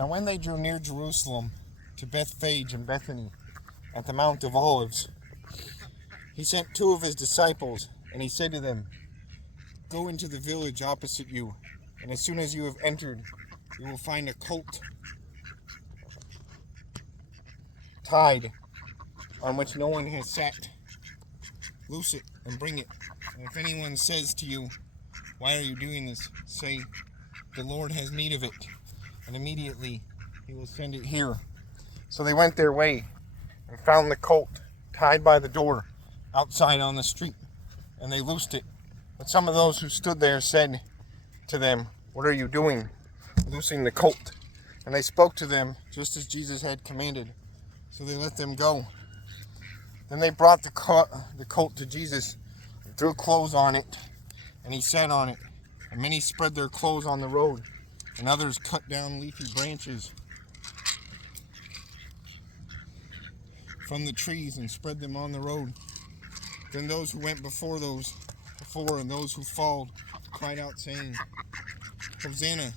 Now when they drew near Jerusalem to Bethphage and Bethany at the Mount of Olives, he sent 2 of his disciples, and he said to them, "Go into the village opposite you, and as soon as you have entered, you will find a colt tied on which no one has sat. Loose it and bring it. And if anyone says to you, 'Why are you doing this?' say, 'The Lord has need of it,' and immediately he will send it here." So they went their way and found the colt tied by the door outside on the street, and they loosed it. But some of those who stood there said to them, "What are you doing, loosing the colt?" And they spoke to them just as Jesus had commanded. So they let them go. Then they brought the colt to Jesus and threw clothes on it, and he sat on it. And many spread their clothes on the road, and others cut down leafy branches from the trees and spread them on the road. Then those who went before and those who followed cried out, saying, "Hosanna!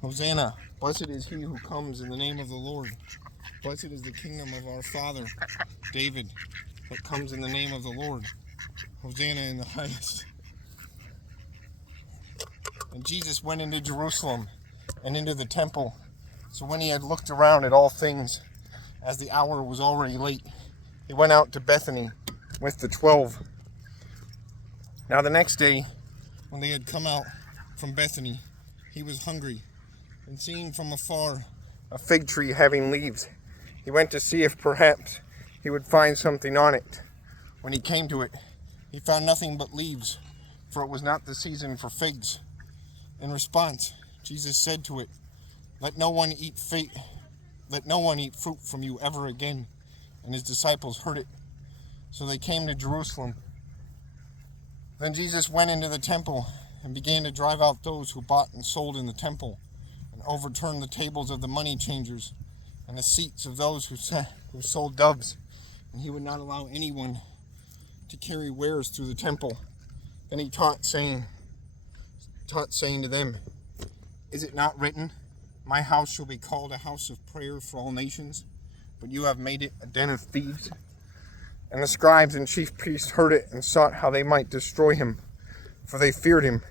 Hosanna! Blessed is he who comes in the name of the Lord. Blessed is the kingdom of our father David that comes in the name of the Lord. Hosanna in the highest." And Jesus went into Jerusalem and into the temple. So when he had looked around at all things, as the hour was already late, he went out to Bethany with the 12. Now the next day, when they had come out from Bethany, he was hungry. And seeing from afar a fig tree having leaves, he went to see if perhaps he would find something on it. When he came to it, he found nothing but leaves, for it was not the season for figs. In response, Jesus said to it, Let no one eat fruit from you ever again." And his disciples heard it. So they came to Jerusalem. Then Jesus went into the temple and began to drive out those who bought and sold in the temple, and overturned the tables of the money changers and the seats of those who sold doves. And he would not allow anyone to carry wares through the temple. Then he taught, saying to them, "Is it not written, 'My house shall be called a house of prayer for all nations'? But you have made it a den of thieves." And the scribes and chief priests heard it and sought how they might destroy him, for they feared him,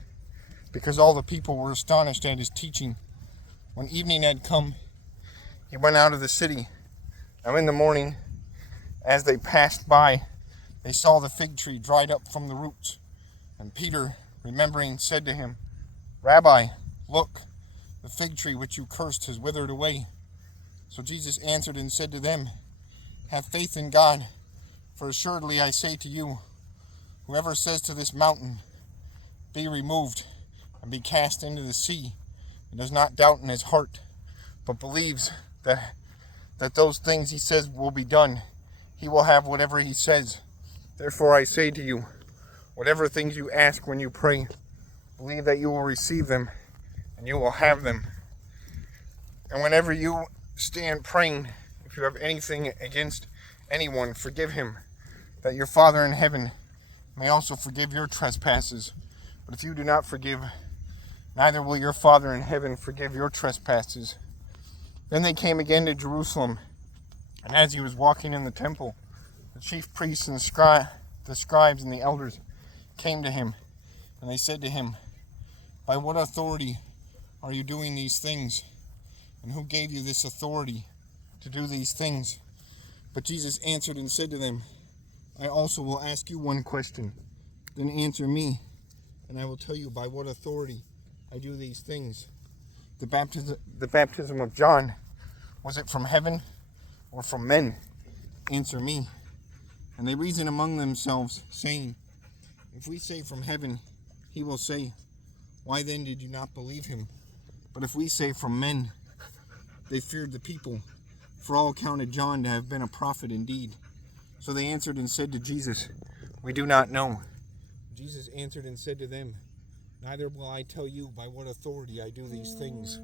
because all the people were astonished at his teaching. When evening had come, he went out of the city. Now in the morning, as they passed by, they saw the fig tree dried up from the roots. And Peter, remembering, said to him, "Rabbi, look, the fig tree which you cursed has withered away." So Jesus answered and said to them, "Have faith in God, for assuredly I say to you, whoever says to this mountain, 'Be removed and be cast into the sea,' and does not doubt in his heart, but believes that those things he says will be done, he will have whatever he says. Therefore I say to you, whatever things you ask when you pray, believe that you will receive them, and you will have them. And whenever you stand praying, if you have anything against anyone, forgive him, that your Father in heaven may also forgive your trespasses. But if you do not forgive, neither will your Father in heaven forgive your trespasses." Then they came again to Jerusalem, and as he was walking in the temple, the chief priests and the scribes and the elders came to him, and they said to him, "By what authority are you doing these things? And who gave you this authority to do these things?" But Jesus answered and said to them, "I also will ask you one question. Then answer me, and I will tell you by what authority I do these things. The baptism of John, was it from heaven or from men? Answer me." And they reasoned among themselves, saying, "If we say from heaven, he will say, 'Why then did you not believe him?' But if we say from men," they feared the people, for all counted John to have been a prophet indeed. So they answered and said to Jesus, "We do not know." Jesus answered and said to them, "Neither will I tell you by what authority I do these things.